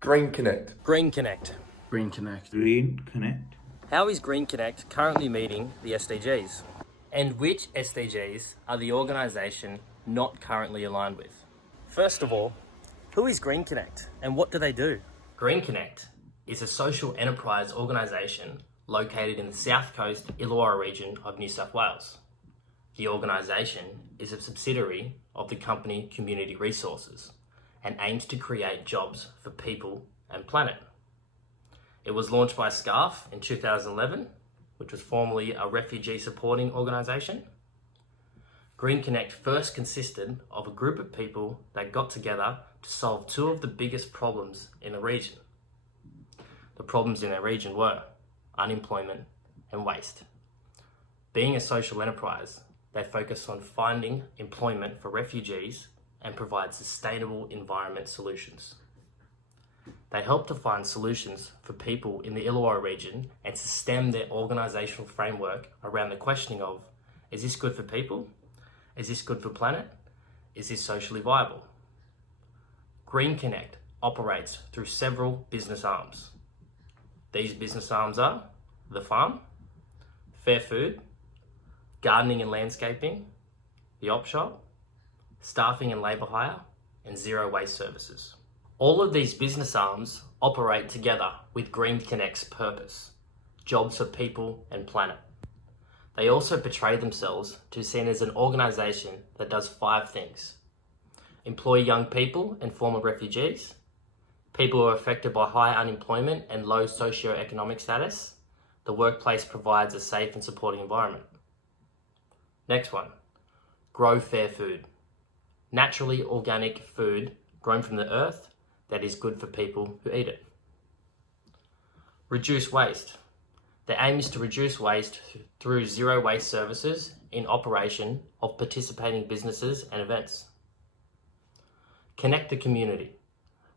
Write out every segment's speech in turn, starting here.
Green Connect. Green Connect. Green Connect. Green Connect. How is Green Connect currently meeting the SDGs? And which SDGs are the organisation not currently aligned with? First of all, who is Green Connect and what do they do? Green Connect is a social enterprise organisation located in the South Coast Illawarra region of New South Wales. The organisation is a subsidiary of the company Community Resources and aims to create jobs for people and planet. It was launched by SCARF in 2011, which was formerly a refugee supporting organisation. Green Connect first consisted of a group of people that got together to solve two of the biggest problems in the region. The problems in their region were unemployment and waste. Being a social enterprise, they focus on finding employment for refugees and provide sustainable environment solutions. They help to find solutions for people in the Illawarra region and to stem their organisational framework around the questioning of, is this good for people? Is this good for planet? Is this socially viable? Green Connect operates through several business arms. These business arms are The Farm, Fair Food, Gardening and Landscaping, The Op Shop, Staffing and Labour Hire, and Zero Waste Services. All of these business arms operate together with Green Connect's purpose, jobs for people and planet. They also portray themselves to be seen as an organisation that does 5 things: employ young people and former refugees, people who are affected by high unemployment and low socio-economic status. The workplace provides a safe and supporting environment. Next one, grow fair food. Naturally organic food grown from the earth that is good for people who eat it. Reduce waste. The aim is to reduce waste through zero waste services in operation of participating businesses and events. Connect the community,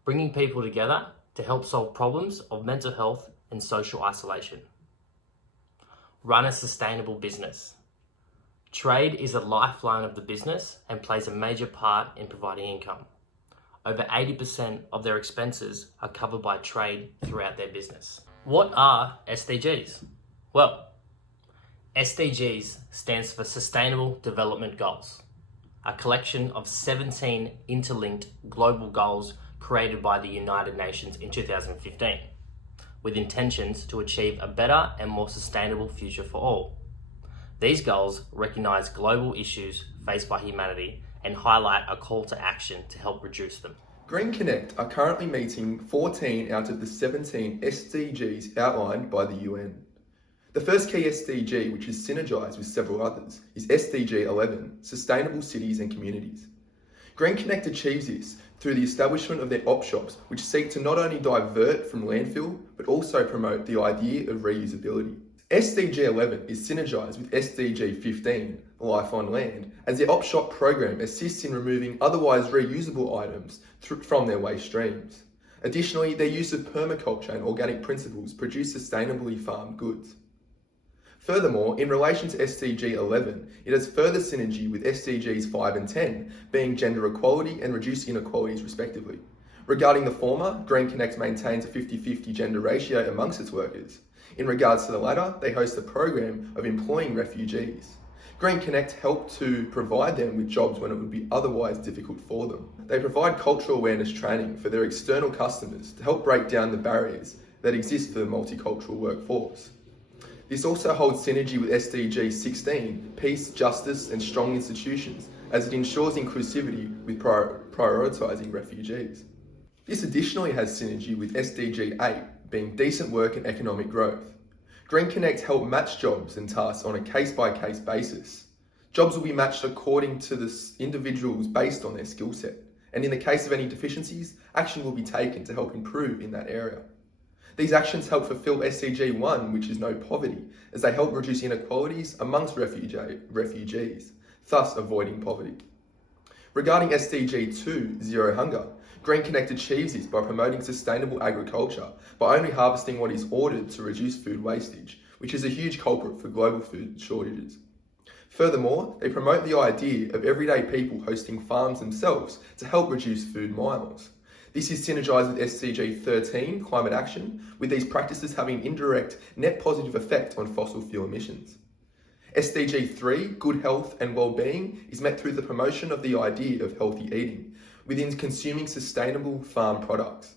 bringing people together to help solve problems of mental health and social isolation. Run a sustainable business. Trade is a lifeline of the business and plays a major part in providing income. Over 80% of their expenses are covered by trade throughout their business. What are SDGs? Well, SDGs stands for Sustainable Development Goals, a collection of 17 interlinked global goals created by the United Nations in 2015, with intentions to achieve a better and more sustainable future for all. These goals recognise global issues faced by humanity and highlight a call to action to help reduce them. Green Connect are currently meeting 14 out of the 17 SDGs outlined by the UN. The first key SDG, which is synergised with several others, is SDG 11, Sustainable Cities and Communities. Green Connect achieves this through the establishment of their op shops, which seek to not only divert from landfill, but also promote the idea of reusability. SDG 11 is synergised with SDG 15, Life on Land, as their op shop program assists in removing otherwise reusable items from their waste streams. Additionally, their use of permaculture and organic principles produce sustainably farmed goods. Furthermore, in relation to SDG 11, it has further synergy with SDGs 5 and 10, being gender equality and reduce inequalities respectively. Regarding the former, Green Connect maintains a 50-50 gender ratio amongst its workers. In regards to the latter, they host a program of employing refugees. Green Connect help to provide them with jobs when it would be otherwise difficult for them. They provide cultural awareness training for their external customers to help break down the barriers that exist for the multicultural workforce. This also holds synergy with SDG 16, Peace, Justice and Strong Institutions, as it ensures inclusivity with prioritising refugees. This additionally has synergy with SDG 8, being decent work and economic growth. Green Connect help match jobs and tasks on a case-by-case basis. Jobs will be matched according to the individuals based on their skill set, and in the case of any deficiencies, action will be taken to help improve in that area. These actions help fulfill SDG 1, which is no poverty, as they help reduce inequalities amongst refugees, thus avoiding poverty. Regarding SDG 2, Zero Hunger, Green Connect achieves this by promoting sustainable agriculture by only harvesting what is ordered to reduce food wastage, which is a huge culprit for global food shortages. Furthermore, they promote the idea of everyday people hosting farms themselves to help reduce food miles. This is synergised with SDG 13, climate action, with these practices having an indirect net positive effect on fossil fuel emissions. SDG 3, good health and well-being, is met through the promotion of the idea of healthy eating within consuming sustainable farm products.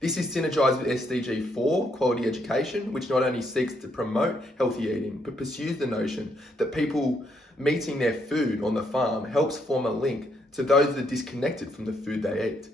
This is synergised with SDG 4, quality education, which not only seeks to promote healthy eating, but pursues the notion that people meeting their food on the farm helps form a link to those that are disconnected from the food they eat.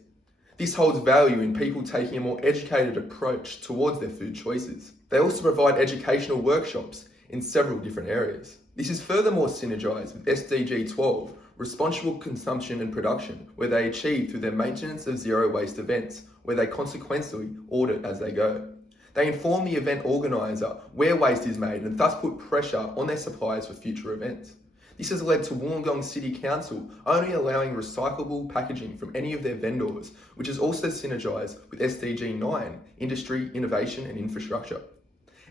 This holds value in people taking a more educated approach towards their food choices. They also provide educational workshops in several different areas. This is furthermore synergised with SDG 12, responsible consumption and production, where they achieve through their maintenance of zero waste events, where they consequently audit as they go. They inform the event organiser where waste is made and thus put pressure on their suppliers for future events. This has led to Wollongong City Council only allowing recyclable packaging from any of their vendors, which is also synergised with SDG 9, industry, innovation and infrastructure.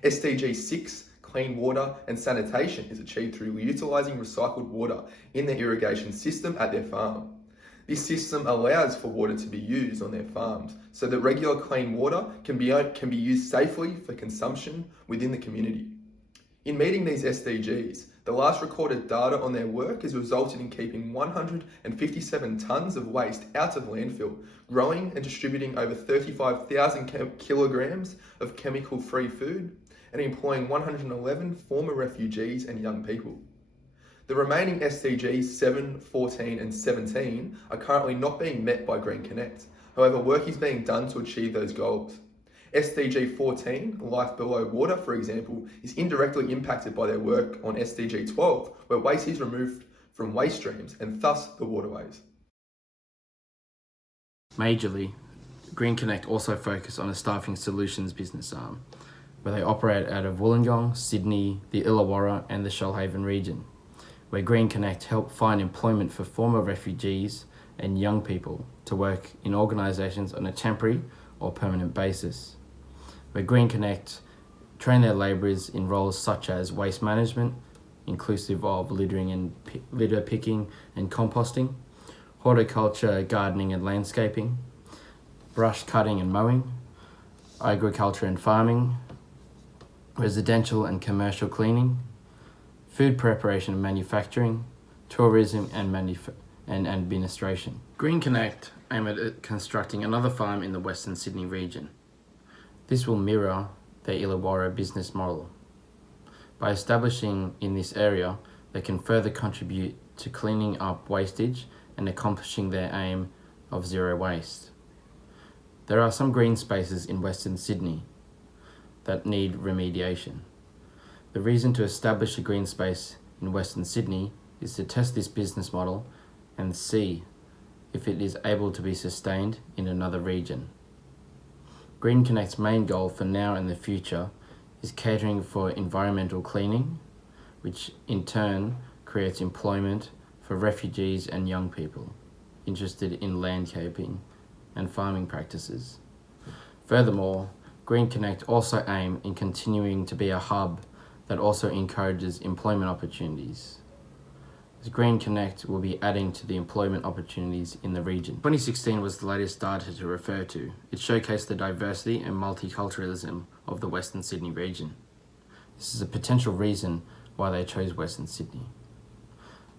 SDG 6, clean water and sanitation, is achieved through utilising recycled water in their irrigation system at their farm. This system allows for water to be used on their farms so that regular clean water can be used safely for consumption within the community. In meeting these SDGs, the last recorded data on their work has resulted in keeping 157 tonnes of waste out of landfill, growing and distributing over 35,000 kilograms of chemical-free food, and employing 111 former refugees and young people. The remaining SDGs 7, 14 and 17 are currently not being met by Green Connect. However, work is being done to achieve those goals. SDG 14, life below water, for example, is indirectly impacted by their work on SDG 12, where waste is removed from waste streams and thus the waterways. Majorly, Green Connect also focus on a staffing solutions business arm, where they operate out of Wollongong, Sydney, the Illawarra and the Shoalhaven region, where Green Connect help find employment for former refugees and young people to work in organisations on a temporary or permanent basis, where Green Connect train their labourers in roles such as waste management, inclusive of littering and litter picking and composting, horticulture, gardening and landscaping, brush cutting and mowing, agriculture and farming, residential and commercial cleaning, food preparation and manufacturing, tourism and administration. Green Connect aim at constructing another farm in the Western Sydney region. This will mirror their Illawarra business model. By establishing in this area, they can further contribute to cleaning up wastage and accomplishing their aim of zero waste. There are some green spaces in Western Sydney that need remediation. The reason to establish a green space in Western Sydney is to test this business model and see if it is able to be sustained in another region. Green Connect's main goal for now and the future is catering for environmental cleaning, which in turn creates employment for refugees and young people interested in landscaping and farming practices. Furthermore, Green Connect also aim in continuing to be a hub that also encourages employment opportunities. As Green Connect will be adding to the employment opportunities in the region. 2016 was the latest data to refer to. It showcased the diversity and multiculturalism of the Western Sydney region. This is a potential reason why they chose Western Sydney.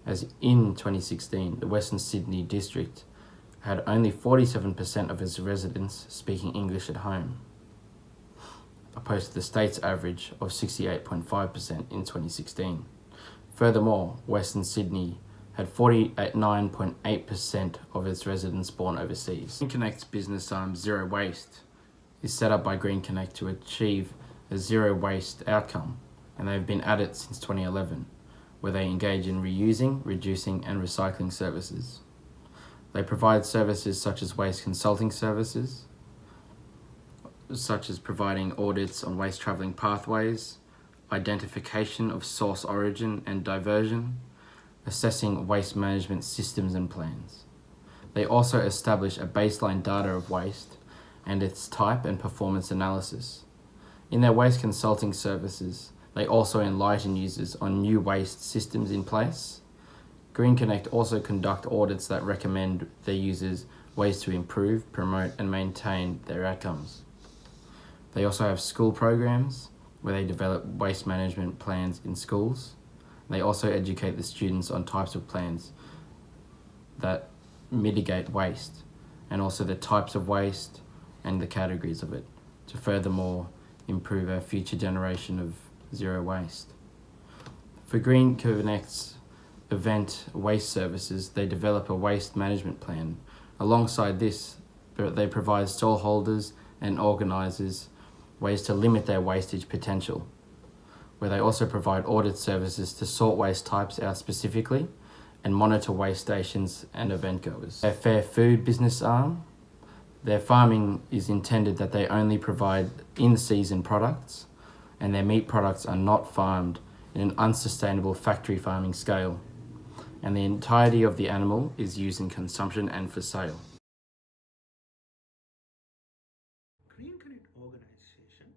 As in 2016, the Western Sydney district had only 47% of its residents speaking English at home, opposed to the state's average of 68.5% in 2016. Furthermore, Western Sydney had 49.8% of its residents born overseas. Green Connect's business arm Zero Waste is set up by Green Connect to achieve a zero waste outcome, and they've been at it since 2011, where they engage in reusing, reducing and recycling services. They provide services such as waste consulting services, such as providing audits on waste travelling pathways, identification of source origin and diversion, assessing waste management systems and plans. They also establish a baseline data of waste and its type and performance analysis. In their waste consulting services, they also enlighten users on new waste systems in place. Green Connect also conduct audits that recommend their users ways to improve, promote and maintain their outcomes. They also have school programs where they develop waste management plans in schools. They also educate the students on types of plans that mitigate waste, and also the types of waste and the categories of it, to furthermore improve our future generation of zero waste. For Green Connect's event waste services, they develop a waste management plan. Alongside this, they provide stall holders and organisers ways to limit their wastage potential, where they also provide audit services to sort waste types out specifically and monitor waste stations and event goers. Their fair food business arm, their farming is intended that they only provide in-season products, and their meat products are not farmed in an unsustainable factory farming scale, and the entirety of the animal is used in consumption and for sale. Green Connect organization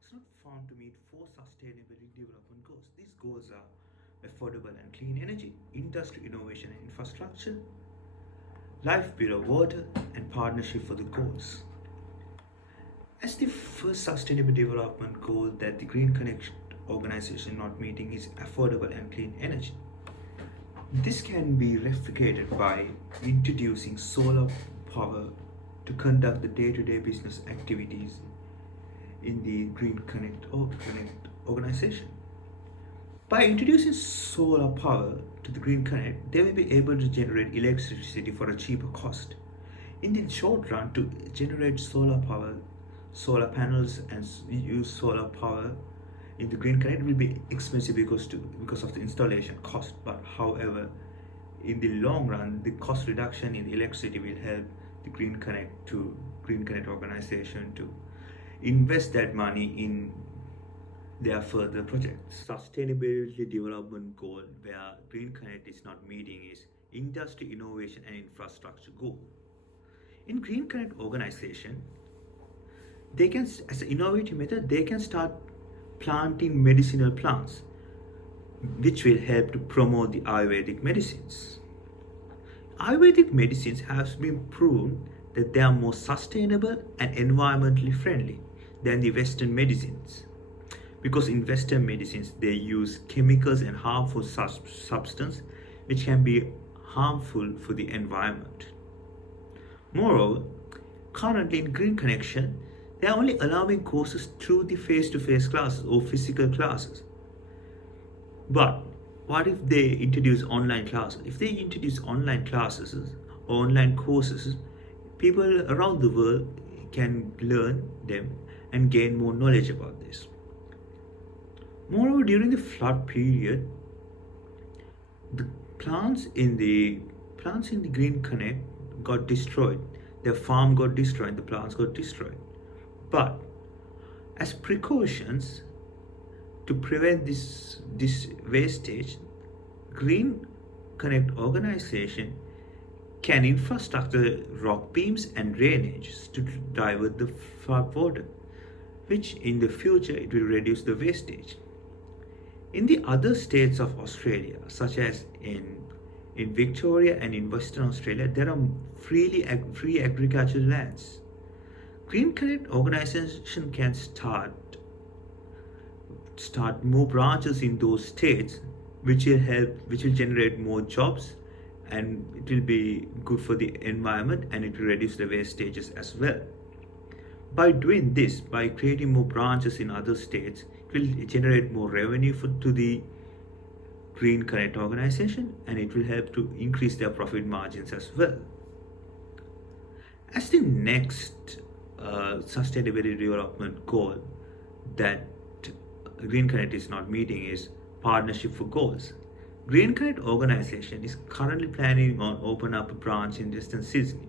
was not found to meet 4 sustainability development goals. These goals are affordable and clean energy, industry innovation and infrastructure, life below water, and partnership for the goals. As the first sustainable development goal that the Green Connect organization not meeting is affordable and clean energy. This can be replicated by introducing solar power to conduct the day-to-day business activities in the Green Connect organization. By introducing solar power to the Green Connect, they will be able to generate electricity for a cheaper cost. In the short run, to generate solar power, solar panels and use solar power in the Green Connect will be expensive because of the installation cost. But however, in the long run, the cost reduction in electricity will help the Green Connect organization to invest that money in their further projects. Sustainability development goal where Green Connect is not meeting is industry innovation and infrastructure goal. In Green Connect organization, they can, as an innovative method, they can start planting medicinal plants, which will help to promote the Ayurvedic medicines. Ayurvedic medicines have been proven that they are more sustainable and environmentally friendly than the Western medicines. Because in Western medicines, they use chemicals and harmful substances which can be harmful for the environment. Moreover, currently in Green Connection, they are only allowing courses through the face-to-face classes or physical classes. But what if they introduce online classes? If they introduce online classes or online courses, people around the world can learn them and gain more knowledge about this. Moreover, during the flood period, the plants in the Green Connect got destroyed. Their farm got destroyed, the plants got destroyed. But as precautions to prevent this wastage, Green Connect organization can infrastructure rock beams and drainages to divert the flood water, which in the future it will reduce the wastage. In the other states of Australia, such as in Victoria and in Western Australia, there are free agricultural lands. Green Connect organization can start more branches in those states, which will generate more jobs, and it will be good for the environment and it will reduce the wastages as well. By doing this, by creating more branches in other states, it will generate more revenue to the Green Connect organization, and it will help to increase their profit margins as well. As the next sustainability development goal that Green Connect is not meeting is partnership for goals. Green Connect organization is currently planning on open up a branch in Western Sydney.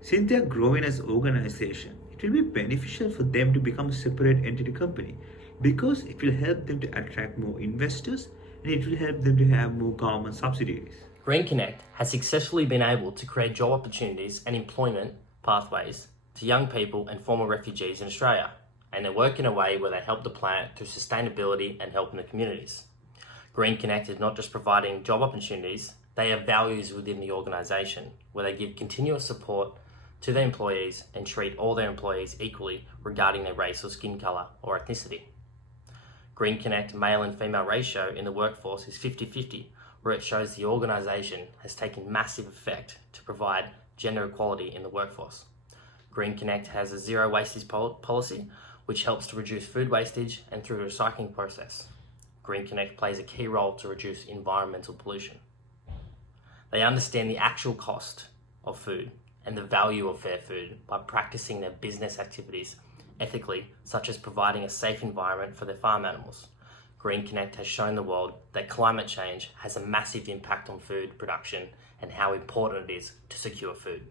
Since they are growing as an organization, it will be beneficial for them to become a separate entity company, because it will help them to attract more investors and it will help them to have more government subsidies. Green Connect has successfully been able to create job opportunities and employment pathways to young people and former refugees in Australia, and they work in a way where they help the planet through sustainability and helping the communities. Green Connect is not just providing job opportunities, They have values within the organisation where they give continuous support to their employees and treat all their employees equally regarding their race or skin colour or ethnicity. Green Connect male and female ratio in the workforce is 50-50, where it shows the organisation has taken massive effect to provide gender equality in the workforce. Green Connect has a zero wastage policy, which helps to reduce food wastage and through the recycling process. Green Connect plays a key role to reduce environmental pollution. They understand the actual cost of food and the value of fair food by practicing their business activities ethically, such as providing a safe environment for their farm animals. Green Connect has shown the world that climate change has a massive impact on food production and how important it is to secure food.